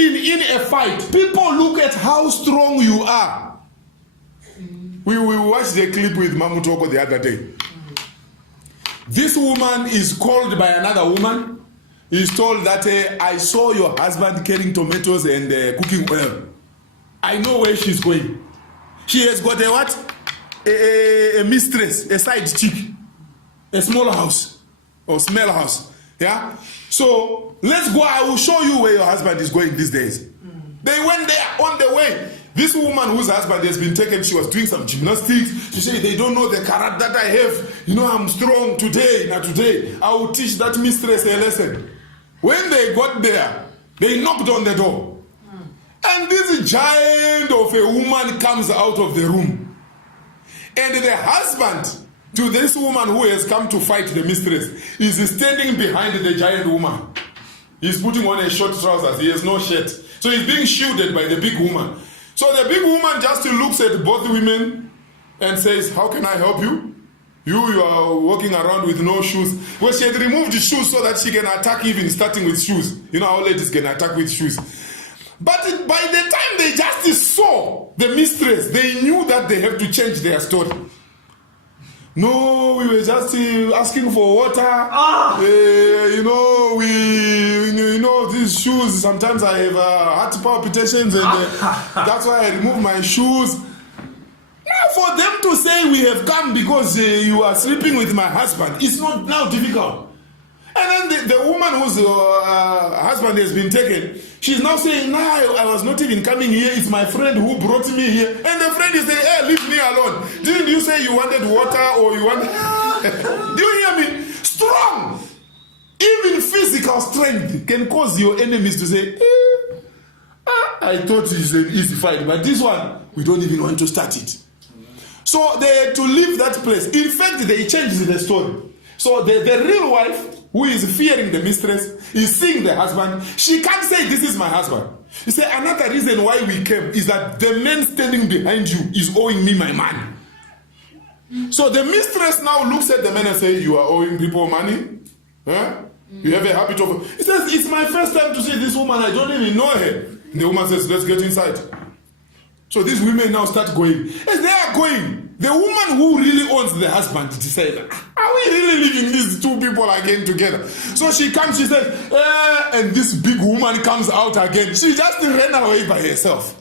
even in a fight, people look at how strong you are. We watched the clip with Mamutoko the other day. This woman is called by another woman. He's told that I saw your husband carrying tomatoes and cooking oil. I know where she's going. She has got a what? A mistress, a side chick, a small house or small house. Yeah. So let's go. I will show you where your husband is going these days. They went there on the way. This woman whose husband has been taken, she was doing some gymnastics. She said, they don't know the character that I have. You know, I'm strong today. Now today, I will teach that mistress a lesson. When they got there, they knocked on the door. And this giant of a woman comes out of the room. And the husband to this woman who has come to fight the mistress is standing behind the giant woman. He's putting on a short trousers. He has no shirt. So he's being shielded by the big woman. So the big woman just looks at both women and says, how can I help you? You are walking around with no shoes. Well, she had removed the shoes so that she can attack, even starting with shoes. You know how ladies can attack with shoes. But by the time they just saw the mistress, they knew that they have to change their story. No, we were just asking for water. These shoes, sometimes I have heart palpitations and that's why I remove my shoes. Now for them to say we have come because you are sleeping with my husband, it's not now difficult. And then the woman whose husband has been taken, she's now saying, I was not even coming here. It's my friend who brought me here. And the friend is saying, hey, leave me alone. Didn't you say you wanted water or you wanted... Do you hear me? Strong. Even physical strength can cause your enemies to say, I thought it's an easy fight, but this one, we don't even want to start it. So they had to leave that place. In fact, they changed the story. So the real wife, who is fearing the mistress, is seeing the husband. She can't say, this is my husband. She said, another reason why we came is that the man standing behind you is owing me my money. So the mistress now looks at the man and says, you are owing people money? Huh? You have a habit of... He says, it's my first time to see this woman. I don't even know her. The woman says, let's get inside. So these women now start going. As they are going, the woman who really owns the husband decides, are we really leaving these two people again together? So she comes, she says, and this big woman comes out again. She just ran away by herself.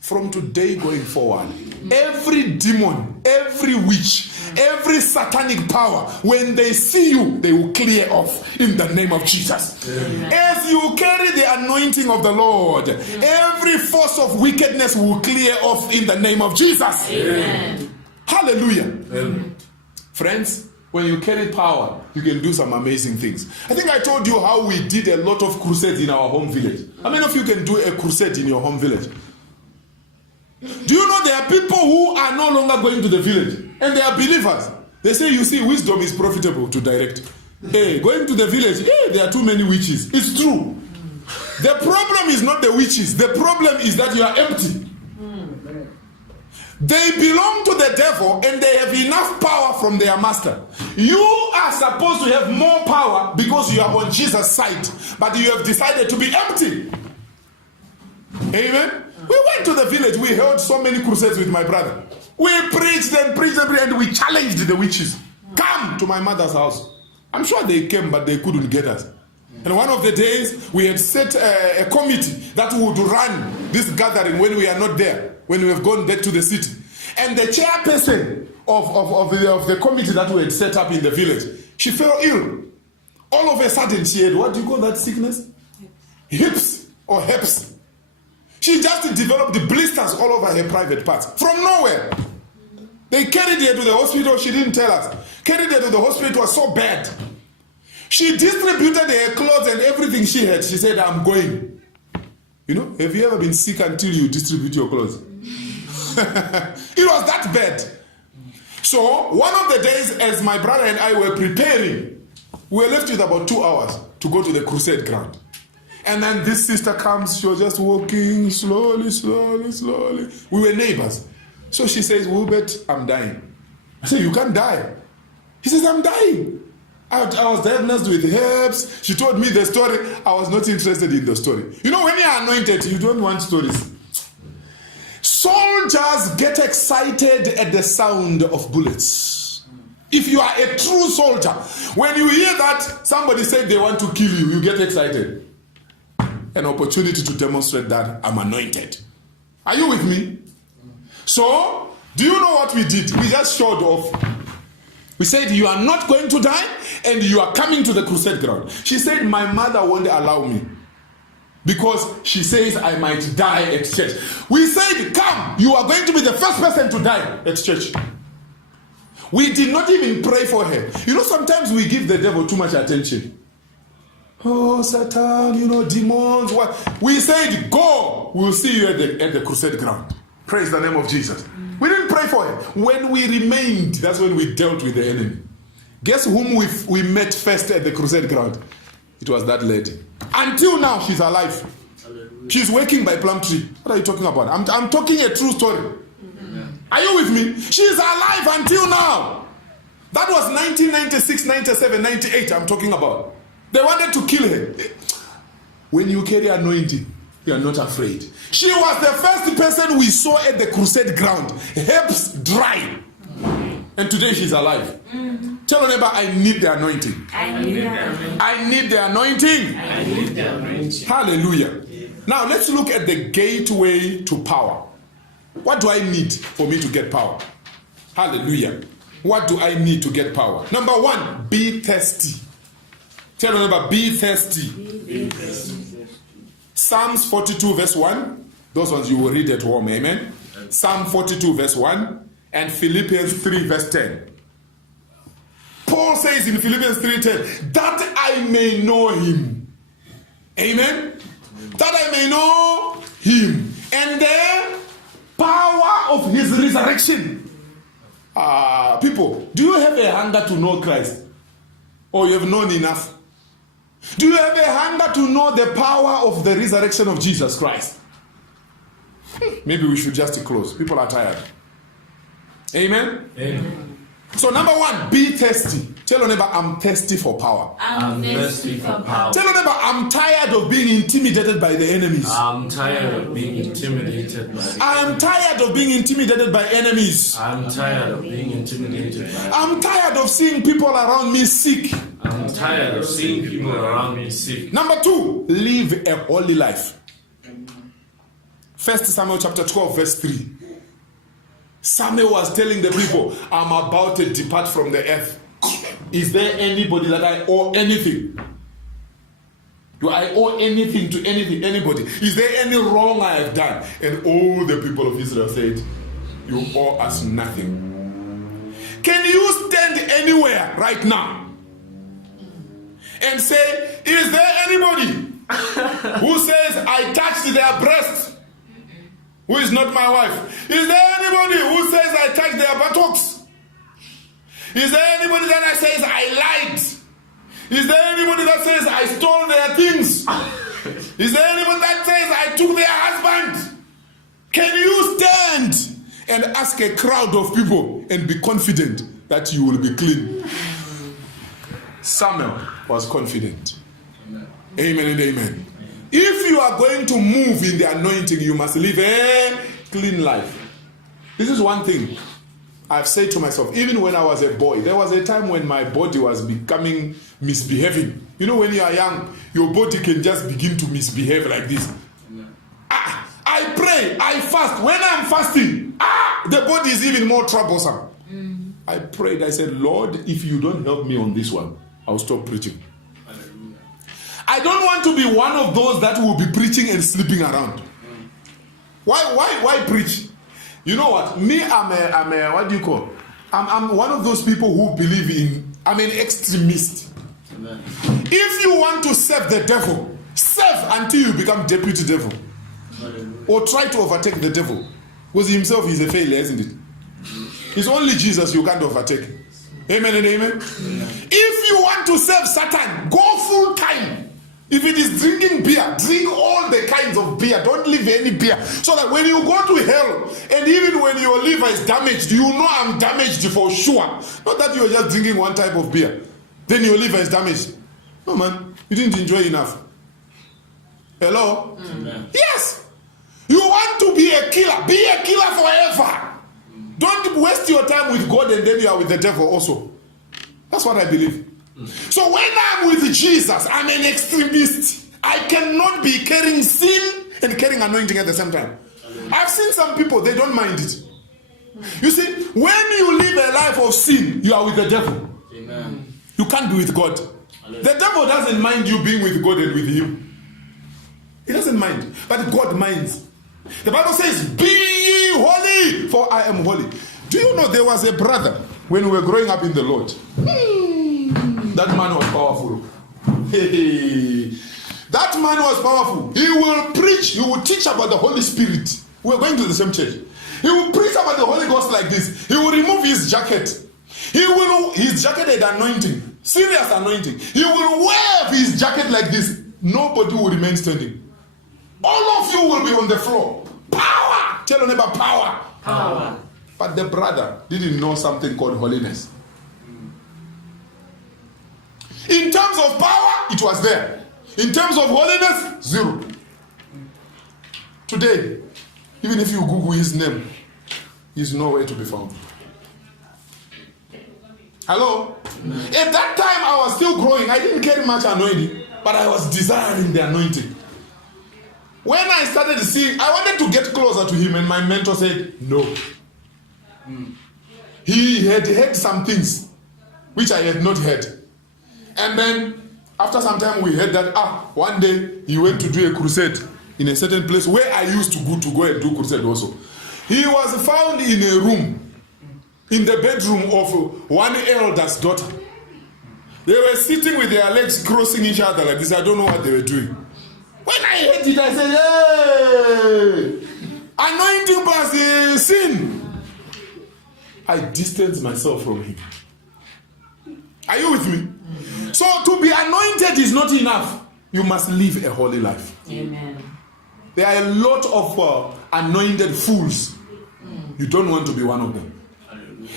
From today going forward, every demon, every witch, every satanic power, when they see you, they will clear off in the name of Jesus. Amen. As you carry the anointing of the Lord, every force of wickedness will clear off in the name of Jesus. Amen. Hallelujah. Amen. Friends, when you carry power, you can do some amazing things. I think I told you how we did a lot of crusades in our home village. How many of you can do a crusade in your home village? Do you know there are people who are no longer going to the village and they are believers? They say, you see, wisdom is profitable to direct. Hey, going to the village, there are too many witches. It's true. The problem is not the witches. The problem is that you are empty. They belong to the devil and they have enough power from their master. You are supposed to have more power because you are on Jesus' side, but you have decided to be empty. Amen. We went to the village. We held so many crusades with my brother. We preached and we challenged the witches. Come to my mother's house. I'm sure they came, but they couldn't get us. And one of the days, we had set a committee that would run this gathering when we are not there, when we have gone back to the city. And the chairperson of the committee that we had set up in the village, she fell ill. All of a sudden, she had, what do you call that sickness? Hips or herpes. She just developed the blisters all over her private parts. From nowhere. They carried her to the hospital. She didn't tell us. Carried her to the hospital. It was so bad. She distributed her clothes and everything she had. She said, I'm going. You know, have you ever been sick until you distribute your clothes? It was that bad. So, one of the days as my brother and I were preparing, we were left with about 2 hours to go to the crusade ground. And then this sister comes, she was just walking slowly. We were neighbors. So she says, Wilbert, I'm dying. I said, you can't die. He says, I'm dying. I was diagnosed with herpes. She told me the story. I was not interested in the story. You know, when you you're anointed, you don't want stories. Soldiers get excited at the sound of bullets. If you are a true soldier, when you hear that somebody said they want to kill you, you get excited. An opportunity to demonstrate that I'm anointed. Are you with me? So, do you know what we did? We just showed off. We said, you are not going to die and you are coming to the crusade ground. She said, my mother won't allow me because she says I might die at church. We said, come, you are going to be the first person to die at church. We did not even pray for her. You know, sometimes we give the devil too much attention. Oh, Satan, demons. What? We said, go. We'll see you at the crusade ground. Praise the name of Jesus. We didn't pray for her. When we remained, that's when we dealt with the enemy. Guess whom we met first at the crusade ground? It was that lady. Until now, she's alive. She's working by Plum Tree. What are you talking about? I'm talking a true story. Are you with me? She's alive until now. That was 1996, 97, 98 I'm talking about. They wanted to kill her. When you carry anointing, you are not afraid. She was the first person we saw at the crusade ground. Hips dry. And today she's alive. Tell your neighbor, I need the anointing. I need the anointing. I need the anointing. I need the anointing. Hallelujah. Now let's look at the gateway to power. What do I need for me to get power? Hallelujah. What do I need to get power? Number one, be thirsty. Tell your neighbor, be thirsty. Be thirsty. Psalms 42 verse 1. Those ones you will read at home. Amen. Psalm 42 verse 1 and Philippians 3 verse 10. Paul says in Philippians 3:10, that I may know him. Amen. That I may know him. And the power of his resurrection. People, do you have a hunger to know Christ? Or you have known enough? Do you have a hunger to know the power of the resurrection of Jesus Christ? Maybe we should just close. People are tired. Amen? Amen. So number one, be thirsty. Tell your neighbor, I'm thirsty for power. I'm thirsty for power. Tell your neighbor, I'm tired of being intimidated by the enemies. I'm tired of being intimidated by I'm tired of being intimidated by enemies. I'm tired of being intimidated by I'm tired of seeing people around me sick. I'm tired of seeing people around me sick. Number two, live a holy life. 1 Samuel chapter 12 verse 3. Samuel was telling the people, I'm about to depart from the earth. Is there anybody that I owe anything? Do I owe anything to anybody? Is there any wrong I have done? And all the people of Israel said, you owe us nothing. Can you stand anywhere right now and say, is there anybody who says I touched their breast? Who is not my wife? Is there anybody who says I touched their buttocks? Is there anybody that says I lied? Is there anybody that says I stole their things? Is there anybody that says I took their husband? Can you stand and ask a crowd of people and be confident that you will be clean? Samuel was confident. Amen and amen. If you are going to move in the anointing, you must live a clean life. This is one thing I've said to myself, even when I was a boy, there was a time when my body was becoming misbehaving. You know, when you are young, your body can just begin to misbehave like this. I pray, I fast. When I'm fasting, the body is even more troublesome. I prayed, I said, Lord, if you don't help me on this one, I'll stop preaching. I don't want to be one of those that will be preaching and sleeping around. Why preach? You know what? Me, I'm a what do you call? I'm one of those people who believe in, I'm an extremist. Amen. If you want to serve the devil, serve until you become deputy devil. Amen. Or try to overtake the devil. Because himself is a failure, isn't it? It's only Jesus you can't overtake. Amen and amen. Amen. If you want to serve Satan, go full time. If it is drinking beer, drink all the kinds of beer. Don't leave any beer. So that when you go to hell, and even when your liver is damaged, you know I'm damaged for sure. Not that you're just drinking one type of beer. Then your liver is damaged. No, man. You didn't enjoy enough. Hello? Amen. Yes. You want to be a killer. Be a killer forever. Don't waste your time with God and then you are with the devil also. That's what I believe. So when I'm with Jesus, I'm an extremist. I cannot be carrying sin and carrying anointing at the same time. I've seen some people, they don't mind it. You see, when you live a life of sin, you are with the devil. Amen. You can't be with God. The devil doesn't mind you being with God and with him. He doesn't mind. But God minds. The Bible says, be ye holy, for I am holy. Do you know there was a brother when we were growing up in the Lord? That man was powerful. That man was powerful. He will preach, he will teach about the Holy Spirit. We were going to the same church. He will preach about the Holy Ghost like this. He will remove his jacket. His jacket had anointing. Serious anointing. He will wave his jacket like this. Nobody will remain standing. All of you will be on the floor. Power! Tell your neighbor, power. Power. But the brother didn't know something called holiness. In terms of power, it was there. In terms of holiness, zero. Today, even if you Google his name, he's nowhere to be found. Hello? At that time, I was still growing. I didn't carry much anointing, but I was desiring the anointing. When I started seeing, I wanted to get closer to him, and my mentor said, no. He had heard some things which I had not heard. And then, after some time, we heard that, one day, he went to do a crusade in a certain place where I used to go and do crusade also. He was found in a room, in the bedroom of one elder's daughter. They were sitting with their legs crossing each other like this. I don't know what they were doing. When I heard it, I said, hey, anointing plus sin. I distanced myself from him. Are you with me? So to be anointed is not enough. You must live a holy life. Amen. There are a lot of anointed fools. You don't want to be one of them.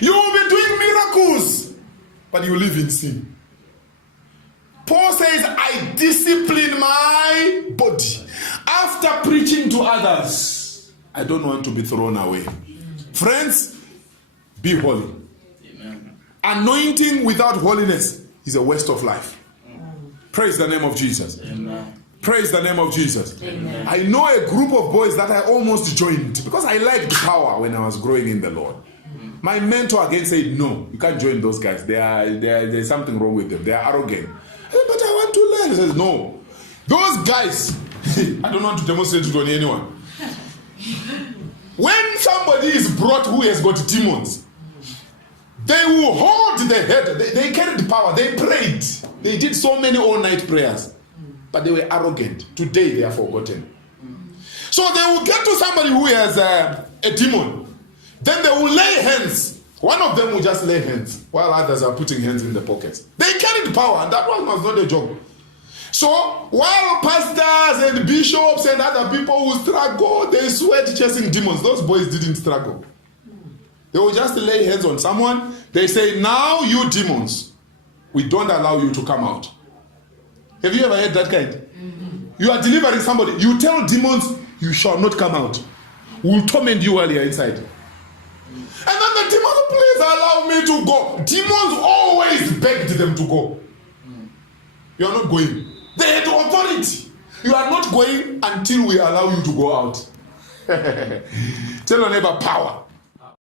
You will be doing miracles, but you live in sin. Paul says, I discipline my body. After preaching to others, I don't want to be thrown away. Friends, be holy. Amen. Anointing without holiness is a waste of life. Praise the name of Jesus. Amen. Praise the name of Jesus. Amen. I know a group of boys that I almost joined because I liked power when I was growing in the Lord. My mentor again said, no, you can't join those guys. There's something wrong with them. They are arrogant. But I want to learn. He says, no. Those guys, I don't want to demonstrate it on anyone. When somebody is brought who has got demons, they will hold the head. They carried power. They prayed. They did so many all-night prayers. But they were arrogant. Today they are forgotten. So they will get to somebody who has a demon. Then they will lay hands. One of them will just lay hands while others are putting hands in the pockets. They carried power, and that one was not a joke. So while pastors and bishops and other people will struggle, they sweat chasing demons. Those boys didn't struggle. They will just lay hands on someone. They say, now you demons, we don't allow you to come out. Have you ever heard that kind? Mm-hmm. You are delivering somebody. You tell demons, you shall not come out. We'll torment you while you're inside. And then the demons, please allow me to go. Demons always begged them to go. You are not going. They had authority. You are not going until we allow you to go out. Tell your neighbor, power.